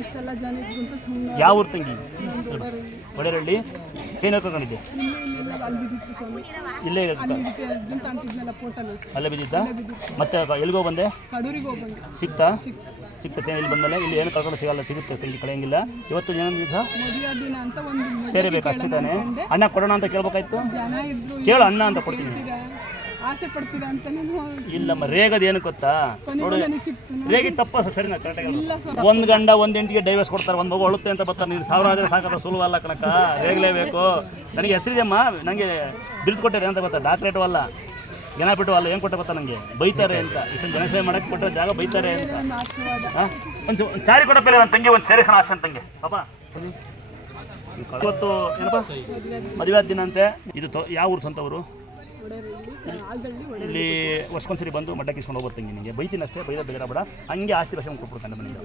ಇಷ್ಟೆಲ್ಲ ಜನ ಇದ್ರಂತ ಸುಮ್ಮನೆ. ಯಾವ ಊರು ತಂಗಿ? ಒಡೆರಳ್ಳಿ. ಚೈನ್ ಹಾಕೊಂಡಿದ್ದೆ ಅಲ್ಲಿ ಬಿದ್ದಿತ್ತು ಸ್ವಾಮಿ. ಇಲ್ಲೇ ಅಲ್ಲಿ ಅಂತ ಅಂಟಿದ್ನಲ್ಲ ಫೋಟೋಲ್ಲಿ. ಅಲ್ಲೇ ಬಿದ್ದಿದ್ದ? ಮತ್ತೆ ಎಲ್ಲಿಗೋ ಬಂದೆ? ಕಡೂರಿಗೆ ಹೋಗಿ ಬಂದೆ. ಸಿಕ್ತಾ ಚೈನ್ ಇಲ್ಲಿ ಬಂದಮೇಲೆ ಇಲ್ಲಿ ಏನು ಕಳ್ಕೊಂಡು ಸಿಗಲ್ಲ, ಸಿಗುತ್ತೆ ತಂಗಿ ಕಳೆಯಂಗಿಲ್ಲ. ಇವತ್ತು ಏನೋ ದಿವಸ ಮದುವೆ ದಿನ ಅಂತ ಒಂದು ಸೇರಬೇಕು ಅಷ್ಟೇ ತಾನೆ. ಅಣ್ಣ ಕೊಡೋಣ ಅಂತ ಕೇಳ್ಬೇಕಾಯ್ತು. ಜನ ಇದ್ರು ಕೇಳು ಅಣ್ಣ ಅಂತ ಕೊಡ್ತೀನಿ. ಆಸೆ ಪಡ್ತೀರಾ ಅಂತ ನಾನು ಇಲ್ಲಮ್ಮ, ರೇಗದ ಏನು ಗೊತ್ತಾ ನೋಡು, ರೇಗಿ ತಪ್ಪ ಸರಿನಾ ಕರೆಕ್ಟಾಗಿ. ಒಂದು ಗಂಡ ಒಂದು ಹೆಂಡತಿಗೆ ಡೈವರ್ಸ್ ಕೊಡ್ತಾರೆ, ಒಂದು ಮಗು ಅಳುತ್ತೆ ಅಂತ ಬರ್ತಾರೆ. ನೀನು 1000 ಆದರೆ ಸಾಕಲ್ಲ, ಸುಲಭ ಅಲ್ಲ ಕಣಕ್ಕ, ರೇಗಲೇಬೇಕು. ನನಗೆ ಹೆಸರಿದೆಯಮ್ಮ, ನನಗೆ ಬಿಲ್ದು ಕೊಟ್ಟಿದೆ ಅಂತ ಗೊತ್ತಾ, ಡಾಕ್ಟ್ರೇಟು ಅಲ್ಲ, ಜನ ಬಿಟ್ಟು ಅಲ್ಲ, ಏನು ಕೊಟ್ಟೆ ಗೊತ್ತಾ ನನಗೆ, ಬೈತಾರೆ ಅಂತ. ಇಷ್ಟೊಂದು ಜನಸೇವೆ ಮಾಡೋಕ್ಕೆ ಕೊಟ್ಟರೆ ಜಾಗ ಬೈತಾರೆ ಅಂತ. ಒಂದು ಸಾರಿ ಕೊಡಪ್ಪ ನನ್ನ ತಂಗಿ, ಒಂದು ಸೇರಿ ಕಣ ಆಸೆ ಅಂತ ತಂಗಿ ಪಾಪ. ಇವತ್ತು ಏನಪ್ಪ ಮದುವೆ ದಿನ ಅಂತೆ. ಇದು ಯಾವ ಊರು ಸ್ವಂತವರು? ಇಲ್ಲಿ ವರ್ಷಕ್ಕೊಂದ್ಸರಿ ಬಂದು ಮಡ್ಡ ಕಿಸ್ಕೊಂಡು ಹೋಗ್ಬರ್ತೀನಿ. ನಿನಗೆ ಬೈತೀನಿ ಅಷ್ಟೇ, ಬೈದ ಬೇಡ ಬೇಡ, ಹಂಗೆ ಆಸ್ತಿ ಲಕ್ಷ ಕೊಟ್ಬಿಡ್ತಾನೆ ಮನೆಯಿಂದ.